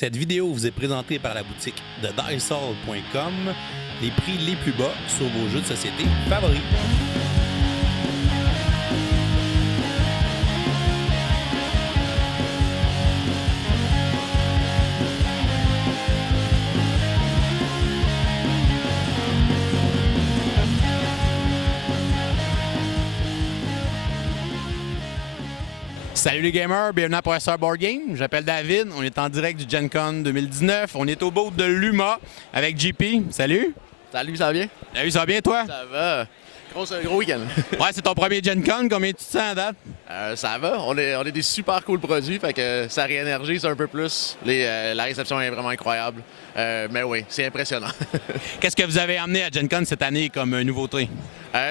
Cette vidéo vous est présentée par la boutique de Dicehall.com, les prix les plus bas sur vos jeux de société favoris. Salut les gamers, bienvenue à Professeur Board Game. J'appelle David, on est en direct du Gen Con 2019. On est au boat de l'UMA avec JP. Salut! Salut, ça va bien? Salut, ça va bien toi? Ça va. Gros week-end. Ouais, c'est ton premier Gen Con, combien tu te sens à date? Ça va, on est des super cool produits, fait que ça réénergise un peu plus. La réception est vraiment incroyable. Mais oui, c'est impressionnant. Qu'est-ce que vous avez amené à Gen Con cette année comme nouveauté?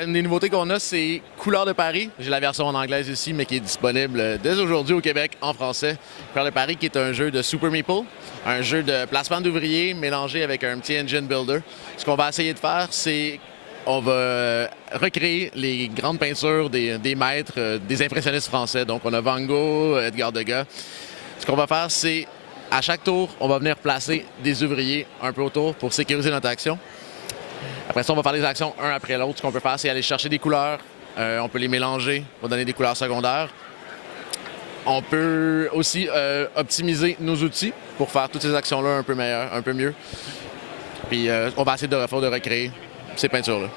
Les nouveautés qu'on a, c'est Couleur de Paris. J'ai la version en anglaise ici, mais qui est disponible dès aujourd'hui au Québec en français. Couleur de Paris, qui est un jeu de Super Meeple, un jeu de placement d'ouvriers mélangé avec un petit engine builder. Ce qu'on va essayer de faire, c'est on va recréer les grandes peintures des maîtres, des impressionnistes français. Donc, on a Van Gogh, Edgar Degas. Ce qu'on va faire, c'est à chaque tour, on va venir placer des ouvriers un peu autour pour sécuriser notre action. Après ça, on va faire les actions un après l'autre. Ce qu'on peut faire, c'est aller chercher des couleurs. On peut les mélanger pour donner des couleurs secondaires. On peut aussi optimiser nos outils pour faire toutes ces actions-là un peu meilleures, un peu mieux. Puis on va essayer de recréer ces peintures-là.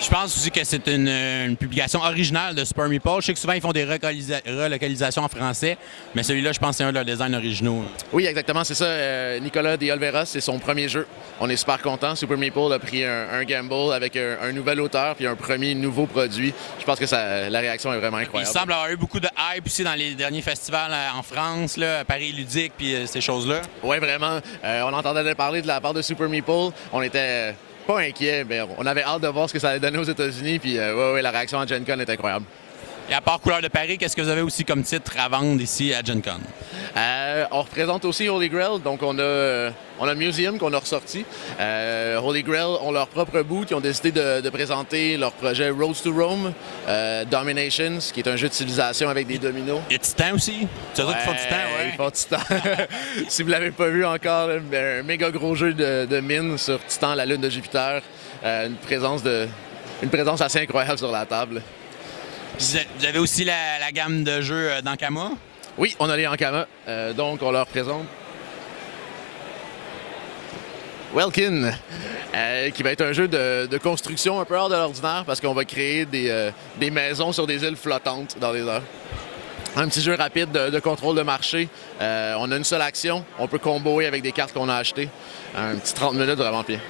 Je pense aussi que c'est une publication originale de Super Meeple. Je sais que souvent, ils font des relocalisations en français, mais celui-là, je pense que c'est un de leurs designs originaux. Oui, exactement, c'est ça. Nicolas de Olvera, c'est son premier jeu. On est super contents. Super Meeple a pris un gamble avec un nouvel auteur puis un premier nouveau produit. Je pense que la réaction est vraiment incroyable. Il semble avoir eu beaucoup de hype aussi dans les derniers festivals en France, là, à Paris Ludique, puis ces choses-là. Oui, vraiment. On entendait parler de la part de Super Meeple. On était pas inquiet, mais on avait hâte de voir ce que ça allait donner aux États-Unis. Puis la réaction à Gen Con est incroyable. Et à part Couleur de Paris, qu'est-ce que vous avez aussi comme titre à vendre ici à Gen Con? On représente aussi Holy Grail. Donc, on a Museum qu'on a ressorti. Holy Grail ont leur propre boot. Ils ont décidé de présenter leur projet Roads to Rome, Dominations, qui est un jeu de civilisation avec des dominos. Il y a Titan aussi. C'est eux qui font Titan, ouais. Ils font Titan. Si vous ne l'avez pas vu encore, un méga gros jeu de mine sur Titan, la lune de Jupiter. Une présence assez incroyable sur la table. Vous avez aussi la gamme de jeux d'Ankama? Oui, on a les Ankama. Donc, on leur présente Welkin, qui va être un jeu de construction un peu hors de l'ordinaire parce qu'on va créer des maisons sur des îles flottantes dans les airs. Un petit jeu rapide de contrôle de marché. On a une seule action. On peut comboer avec des cartes qu'on a achetées. Un petit 30 minutes vraiment bien.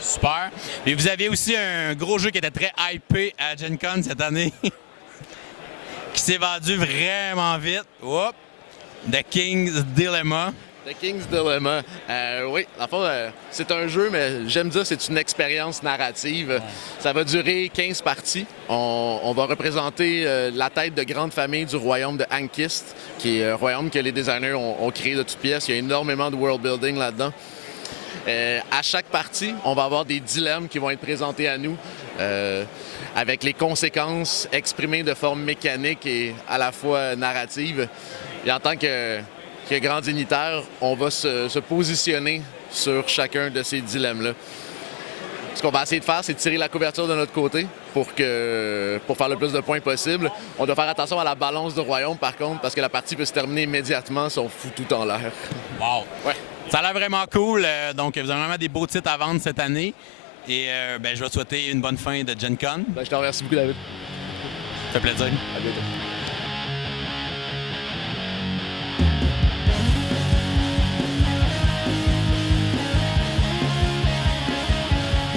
Super. Et vous aviez aussi un gros jeu qui était très hypé à Gen Con cette année. Qui s'est vendu vraiment vite. Whoop. The King's Dilemma. The King's Dilemma. Oui, en fait, c'est un jeu, mais j'aime dire c'est une expérience narrative. Ouais. Ça va durer 15 parties. On va représenter la tête de grande famille du royaume de Ankist, qui est un royaume que les designers ont créé de toutes pièces. Il y a énormément de world building là-dedans. À chaque partie, on va avoir des dilemmes qui vont être présentés à nous avec les conséquences exprimées de forme mécanique et à la fois narrative. Et en tant que grand dignitaire, on va se positionner sur chacun de ces dilemmes-là. Ce qu'on va essayer de faire, c'est de tirer la couverture de notre côté pour faire le plus de points possible. On doit faire attention à la balance du royaume, par contre, parce que la partie peut se terminer immédiatement si on fout tout en l'air. Wow! Ouais. Ça a l'air vraiment cool. Donc, vous avez vraiment des beaux titres à vendre cette année. Et je vais te souhaiter une bonne fin de Gen Con. Je te remercie beaucoup, David. Ça fait plaisir. À bientôt.